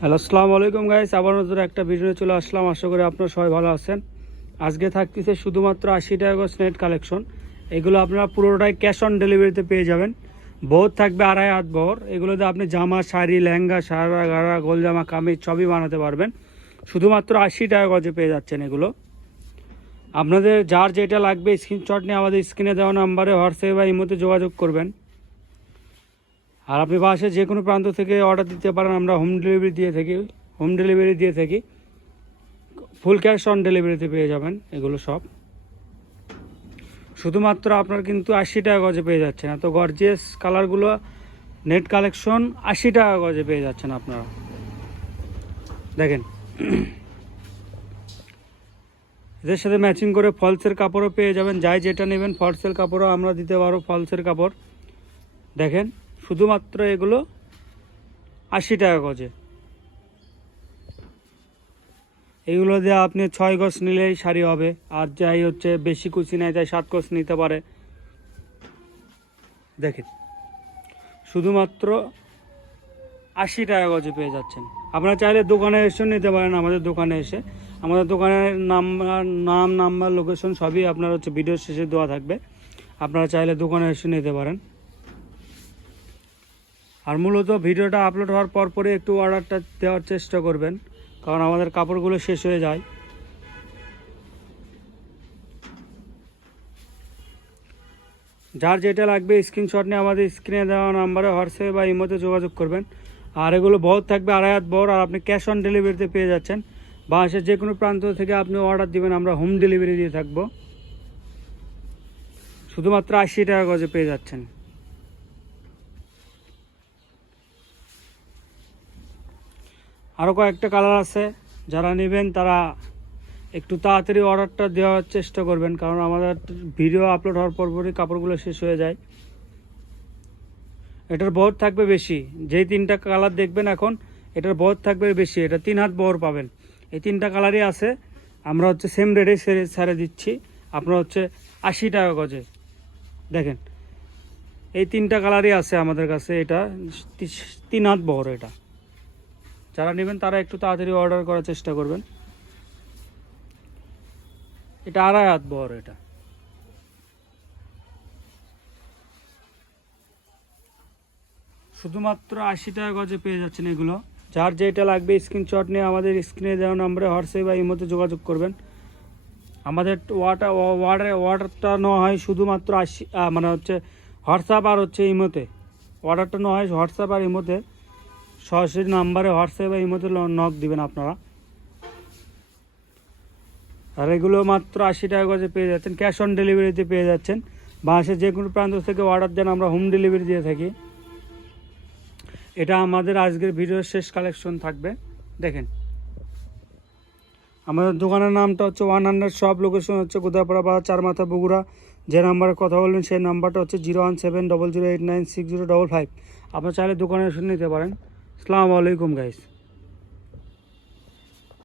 Hello, আসসালামু আলাইকুম guys. আবার নতুন একটা ভিডিও চলে আসলাম। আশা করি আপনারা সবাই ভালো আছেন। আজকে থাকতেছে শুধুমাত্র 80 টাকা করে নেট কালেকশন। এগুলো আপনারা পুরোটাই ক্যাশ অন ডেলিভারিতে পেয়ে যাবেন। বহুত থাকবে 2.5 হাত বহর। এগুলোতে আপনি জামা, শাড়ি, লেহেঙ্গা, সারা গাড়া, গোল জামা, কামিজ সবই বানাতে পারবেন। শুধুমাত্র 80 টাকা গজে পেয়ে যাচ্ছেন এগুলো। আপনাদের যার যেটা লাগবে স্ক্রিনশট নিয়ে আমাদের স্ক্রিনে দেওয়া নাম্বারে হোয়াটসঅ্যাপে বা ইমোতে যোগাযোগ করবেন। আর আপনি বাসে যে কোনো প্রান্ত থেকে অর্ডার দিতে পারেন। আমরা হোম ডেলিভারি দিয়ে থাকি। ফুল ক্যাশ অন ডেলিভারিতে পেয়ে যাবেন এগুলো সব। শুধুমাত্র আপনার কিন্তু 80 টাকা গজে পেয়ে যাচ্ছেন। এত গর্জিয়াস কালারগুলো নেট কালেকশন 80 টাকা গজে পেয়ে যাচ্ছেন আপনারা। দেখেন, এদের সাথে ম্যাচিং করে ফলসের কাপড়ও পেয়ে যাবেন। যাই যেটা নেবেন ফলসের কাপড়ও আমরা দিতে পারবো। ফলসের কাপড় দেখেন, শুধুমাত্র এগুলো 80 টাকা গজে। এইগুলো দিয়ে আপনি 6 গজ নিলেই শাড়ি হবে। আর যাই হচ্ছে বেশি কুচি নেয় তাই 7 গজ নিতে পারে। দেখেন, শুধুমাত্র 80 টাকা গজে পেয়ে যাচ্ছেন। আপনারা চাইলে দোকানে এসে নিতে পারেন। আমাদের দোকানে এসে, আমাদের দোকানের নাম্বার লোকেশন সবই আপনার হচ্ছে ভিডিওর শেষে দেওয়া থাকবে। আপনারা চাইলে দোকানে এসে নিতে পারেন। আর মূলত ভিডিওটা আপলোড হওয়ার পরই একটু অর্ডারটা দেওয়ার চেষ্টা করবেন, কারণ আমাদের কাপড়গুলো শেষ হয়ে যায়। যার যেটা লাগবে স্ক্রিনশট নিয়ে আমাদের স্ক্রিনে দেওয়া নাম্বারে হোয়াটসঅ্যাপে বা ইমোতে যোগাযোগ করবেন। আর এগুলো বহুত থাকবে 2.5 হাত বহর। আর আপনি ক্যাশ অন ডেলিভারিতে পেয়ে যাচ্ছেন। বাংলাদেশের যে কোনো প্রান্ত থেকে আপনি অর্ডার দিবেন, আমরা হোম ডেলিভারি দিয়ে থাকবো। শুধুমাত্র 80 টাকা গজে পেয়ে যাচ্ছেন। আরও কয়েকটা কালার আছে, যারা নেবেন তারা একটু তাড়াতাড়ি অর্ডারটা দেওয়ার চেষ্টা করবেন, কারণ আমাদের ভিডিও আপলোড হওয়ার পরই কাপড়গুলো শেষ হয়ে যায়। এটার বহর থাকবে বেশি। যেই 3টা কালার দেখবেন এখন, এটার বহর থাকবে বেশি। এটা 3 হাত বহর পাবেন। এই 3টা কালারই আছে। আমরা হচ্ছে সেম রেটে ছেড়ে দিচ্ছি। আপনার হচ্ছে 80 টাকা গজে। দেখেন, এই 3টা কালারই আছে আমাদের কাছে। এটা 3 হাত বহর। এটা যারা নেবেন তারা একটু তাড়াতাড়ি অর্ডার করার চেষ্টা করবেন। এটা 2.5 হাত বহর। এটা শুধুমাত্র 80 টাকা গজে পেয়ে যাচ্ছেন এগুলো। যার যেটা লাগবে স্ক্রিনশট নিয়ে আমাদের স্ক্রিনে দেওয়া নম্বরে হোয়াটসঅ্যাপ বা ইমোতে যোগাযোগ করবেন। আমাদের অর্ডারটা নেওয়া হয় শুধুমাত্র 80, মানে হচ্ছে হোয়াটসঅ্যাপ আর হচ্ছে ইমোতে। অর্ডারটা নেওয়া হয় হোয়াটসঅ্যাপ আর ইমোতে। সরাসরি নাম্বারে হোয়াটসঅ্যাপ বা ইমোতে নক দিবেন আপনারা। আর এগুলো মাত্র 80 টাকা গজে পেয়ে যাচ্ছেন। ক্যাশ অন ডেলিভারিতে পেয়ে যাচ্ছেন। বাংলাদেশের যে কোনো প্রান্ত থেকে অর্ডার দেন, আমরা হোম ডেলিভারি দিয়ে থাকি। এটা আমাদের আজকের ভিডিওর শেষ কালেকশন থাকবে। দেখেন, আমাদের দোকানের নামটা হচ্ছে 100 শপ। লোকেশন হচ্ছে গোদাপাড়া বা চারমাথা, বগুড়া। যে নাম্বারে কথা বলবেন সেই নাম্বারটা হচ্ছে 01700896055। আপনারা চাইলে দোকানে এসে নিতে পারেন। আসসালামু আলাইকুম গাইস।